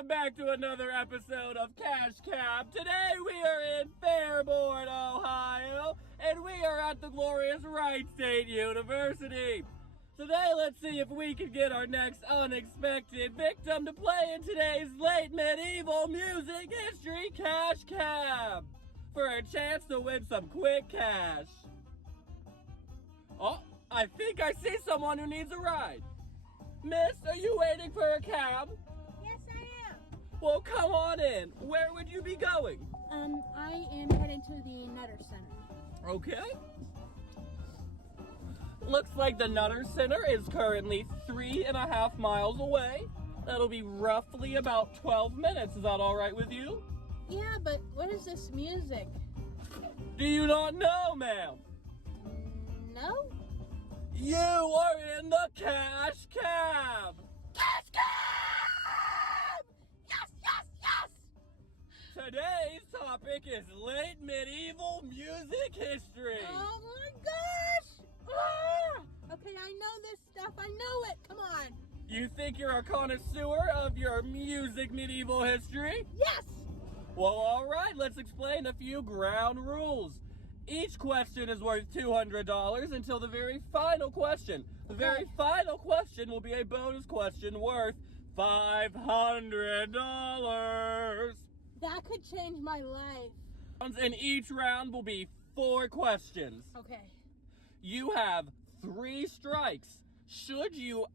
welcome back to another episode of Cash Cab. Today we are in Fairborn, Ohio, and we are at the glorious Wright State University. Today, let's see if we can get our next unexpected victim to play in today's late medieval music history Cash Cab for a chance to win some quick cash. Oh, I think I see someone who needs a ride. Miss, are you waiting for a cab? Yes, I am. Well, come on in. Where would you be going? I am heading to the Nutter Center. Okay. Looks like the Nutter Center is currently 3.5 miles away. That'll be roughly about 12 minutes. Is that all right with you? Yeah, but what is this music? Do you not know, ma'am? No? You are in the Cash Cab! Cash Cab! Yes, yes, yes! Today's topic is late medieval music history. Oh my gosh! Ah! Okay, I know this stuff. I know it. Come on. You think you're a connoisseur of your music medieval history? Yes! Well, all right, let's explain a few ground rules. Each question is worth $200 until the very final question. The very final question will be a bonus question worth $500. That could change my life. And each round will be 4 questions. Okay. You have 3 strikes. Should you,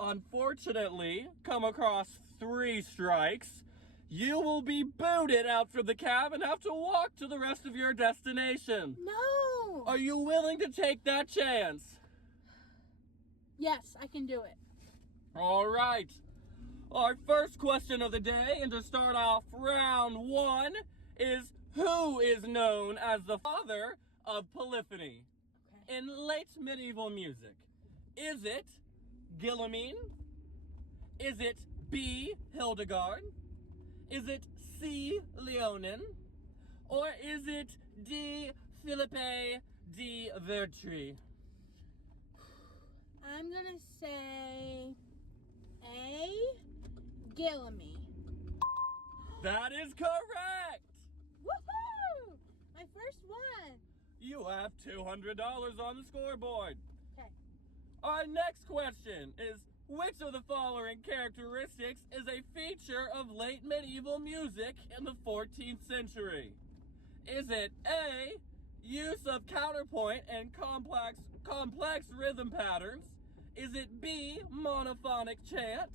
unfortunately, come across 3 strikes, you will be booted out from the cab and have to walk to the rest of your destination. No! Are you willing to take that chance? Yes, I can do it. All right. Our first question of the day, and to start off round 1, is who is known as the father of polyphony in late medieval music? Is it Guillaumin? Is it B. Hildegard? Is it C. Leonin? Or is it D. Philippe de Vertri? I'm gonna say A. Guillaume. That is correct! Woohoo! My first one. You have $200 on the scoreboard. Okay. Our next question is, which of the following characteristics is a feature of late medieval music in the 14th century? Is it A, use of counterpoint and complex rhythm patterns? Is it B, monophonic chant?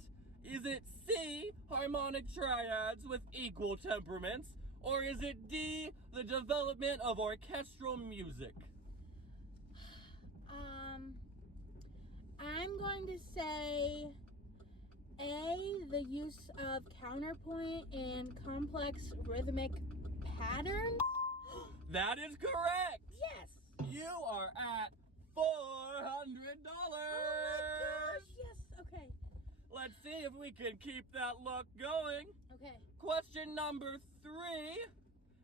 Is it C, harmonic triads with equal temperaments? Or is it D, the development of orchestral music? I'm going to say A, the use of counterpoint and complex rhythmic patterns. That is correct! Yes! You are at $400! Oh my gosh, yes, okay. Let's see if we can keep that luck going. Okay. Question number 3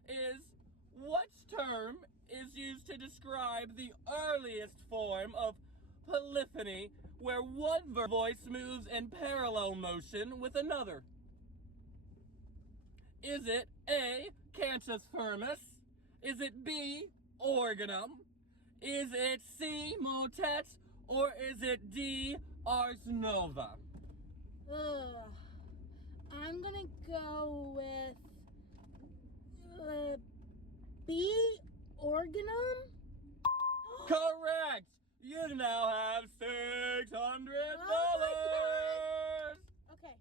is, what term is used to describe the earliest form of polyphony where one voice moves in parallel motion with another? Is it A, cantus firmus? Is it B, organum? Is it C, motet? Or is it D, ars nova? I'm gonna go with B, organum. Correct! You now have $600! Okay,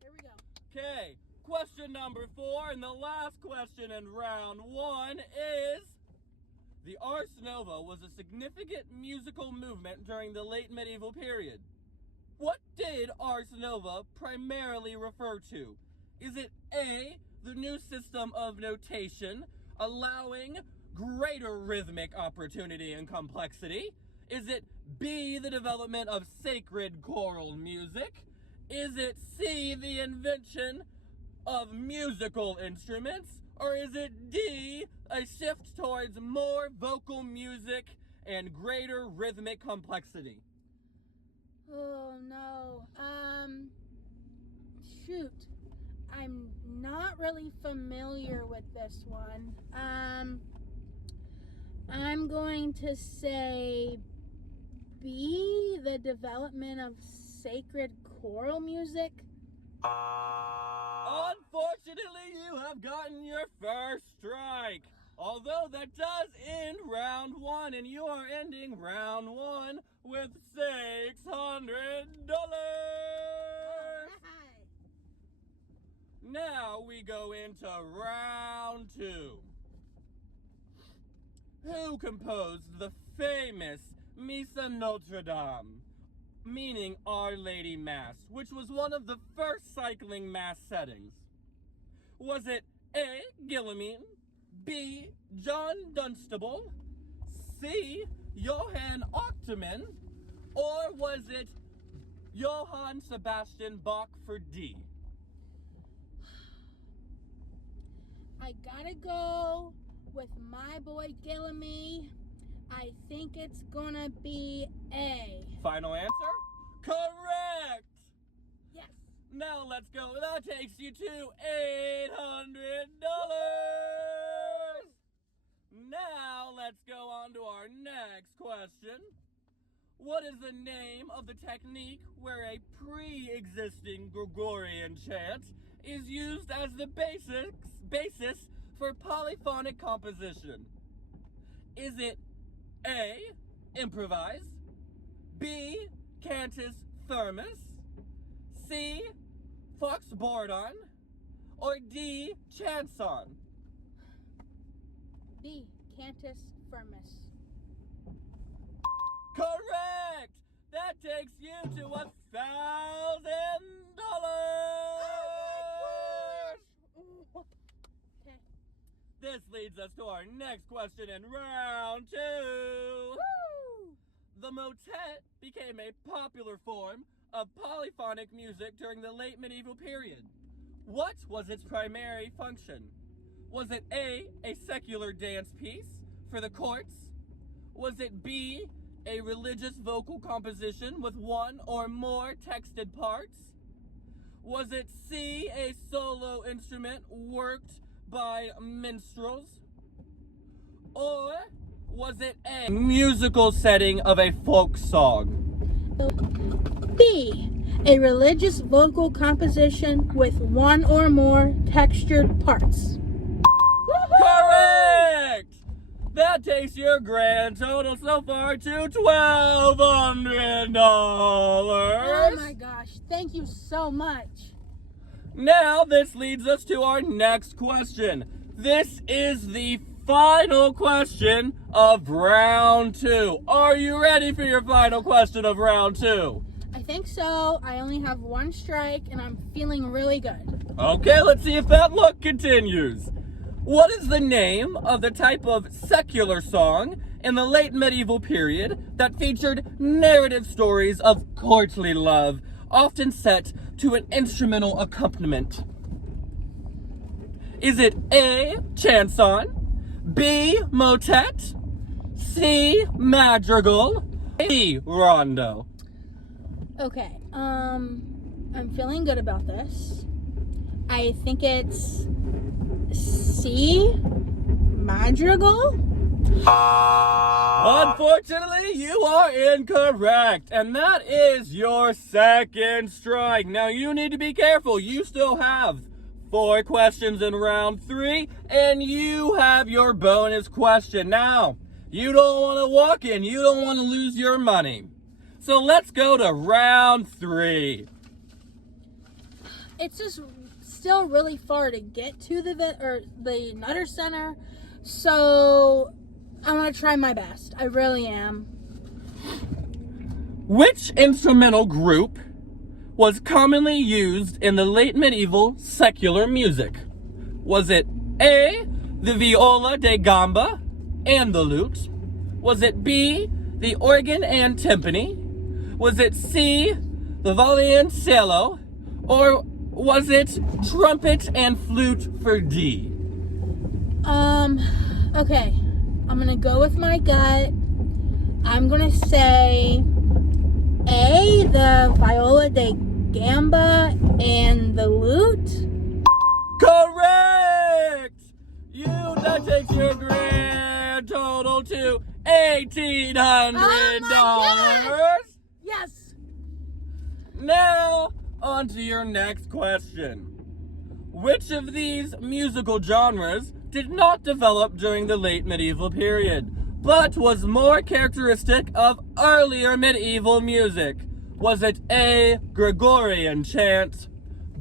here we go. Okay, question number 4, and the last question in round 1 is, the Ars Nova was a significant musical movement during the late medieval period. What did Ars Nova primarily refer to? Is it A, the new system of notation, allowing greater rhythmic opportunity and complexity? Is it B, the development of sacred choral music? Is it C, the invention of musical instruments? Or is it D, a shift towards more vocal music and greater rhythmic complexity? Oh no. Shoot. I I'm not really familiar with this one. I'm going to say B, the development of sacred choral music. Unfortunately, you have gotten your first strike. Although that does end round one, and you are ending round one with $600. Now we go into round two. Who composed the famous Missa Notre Dame, meaning Our Lady Mass, which was one of the first cycling mass settings? Was it A. Guillaumin, B. John Dunstable, C. Johann Ockermann, or was it Johann Sebastian Bach for D? I gotta go with my boy Guillaume. I think it's gonna be A. Final answer? Correct! Yes. Now let's go. That takes you to $800. Now let's go on to our next question. What is the name of the technique where a pre-existing Gregorian chant is used as the basis for polyphonic composition? Is it A. Improvise, B. Cantus firmus, C. Foxbordon, or D. Chanson? B. Cantus firmus. Correct! That takes you to $1,000! Okay. This leads us to our next question in round two. Woo! The motet became a popular form of polyphonic music during the late medieval period. What was its primary function? Was it A, a secular dance piece for the courts? Was it B, a religious vocal composition with one or more texted parts? Was it C, a solo instrument worked by minstrels? Or was it A, musical setting of a folk song? B. A religious vocal composition with one or more textured parts. Correct! That takes your grand total so far to $1,200. Oh my gosh, thank you so much. Now this leads us to our next question. This is the final question of round two. Are you ready for your final question of round two? I think so. I only have one strike and I'm feeling really good. Okay, let's see if that luck continues. What is the name of the type of secular song in the late medieval period that featured narrative stories of courtly love, often set to an instrumental accompaniment? Is it A, chanson, B, motet, C, madrigal, D, rondo? Okay, I'm feeling good about this. I think it's C, madrigal? Unfortunately, you are incorrect, and that is your second strike. Now, you need to be careful. You still have 4 questions in round 3, and you have your bonus question. Now, you don't want to walk in. You don't want to lose your money. So let's go to round 3. It's just still really far to get to the Nutter Center, so I'm gonna try my best. I really am. Which instrumental group was commonly used in the late medieval secular music? Was it A, the viola da gamba and the lute? Was it B, the organ and timpani? Was it C, the violoncello? Or was it trumpet and flute for D? Okay. I'm gonna go with my gut. I'm gonna say A, the viola da gamba and the lute. $1,900. Yes. Now, on to your next question. Which of these musical genres did not develop during the late medieval period, but was more characteristic of earlier medieval music? Was it A, Gregorian chant,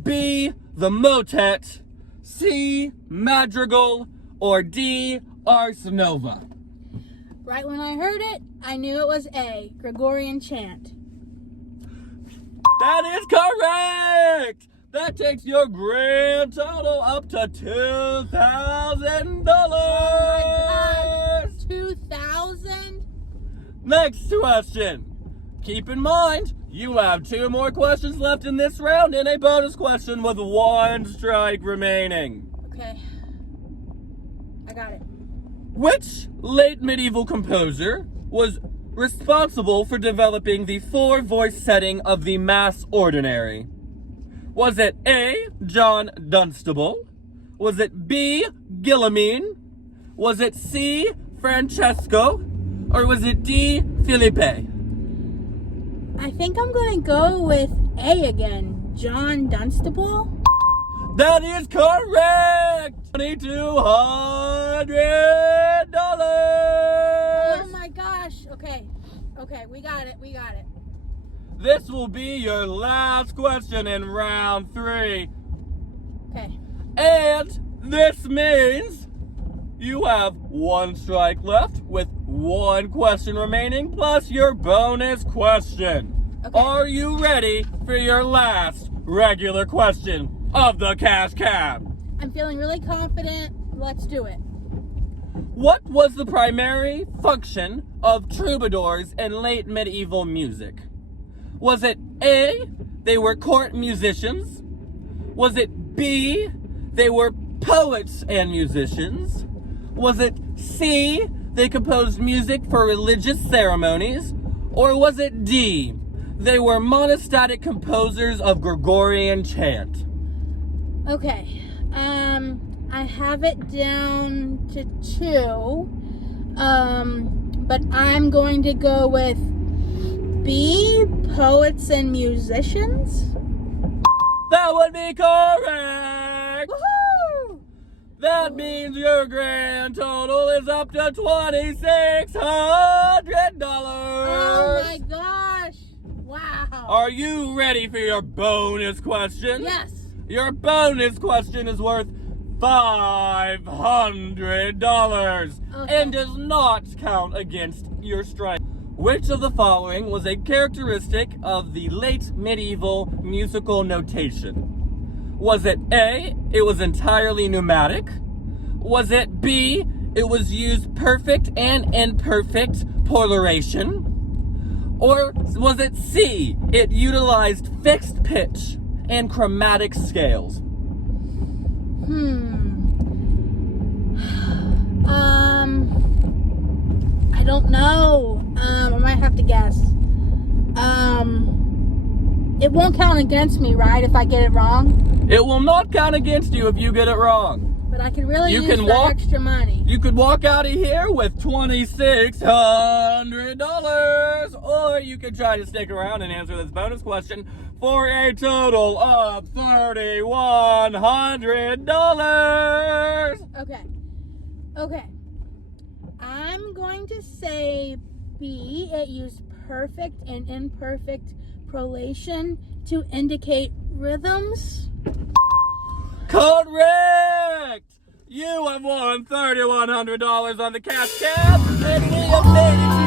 B, the motet, C, madrigal, or D, ars nova? Right when I heard it, I knew it was A, Gregorian chant. That is correct! That takes your grand total up to $2,000. Oh my God, 2,000? Next question. Keep in mind, you have 2 more questions left in this round and a bonus question with 1 strike remaining. Okay. I got it. Which late medieval composer was responsible for developing the 4-voice setting of the Mass Ordinary? Was it A, John Dunstable? Was it B, Guillaumin? Was it C, Francesco? Or was it D, Felipe? I think I'm gonna go with A again. John Dunstable? That is correct! $2,200! Oh my gosh. Okay. Okay, we got it. This will be your last question in round 3. Okay. And this means you have 1 strike left with 1 question remaining plus your bonus question. Okay. Are you ready for your last regular question of the Cash Cab? I'm feeling really confident. Let's do it. What was the primary function of troubadours in late medieval music? Was it A, they were court musicians? Was it B, they were poets and musicians? Was it C, they composed music for religious ceremonies? Or was it D, they were monostatic composers of Gregorian chant? Okay. I have it down to 2. But I'm going to go with B, poets and musicians. That would be correct! Woohoo! That means your grand total is up to $2,600. Oh my gosh! Wow. Are you ready for your bonus question? Yes. Your bonus question is worth $500 Okay. and does not count against your strike. Which of the following was a characteristic of the late medieval musical notation? Was it A, it was entirely pneumatic? Was it B, it was used perfect and imperfect peroration? Or was it C, it utilized fixed pitch and chromatic scales? I don't know. I might have to guess. It won't count against me, right, if I get it wrong? It will not count against you if you get it wrong. But I could really use the walk, extra money. You could walk out of here with $2,600, or you could try to stick around and answer this bonus question for a total of $3,100. Okay. I'm going to say B. It used perfect and imperfect prolation to indicate rhythms. Correct! You have won $3,100 on the Cash Cab, and we have made it to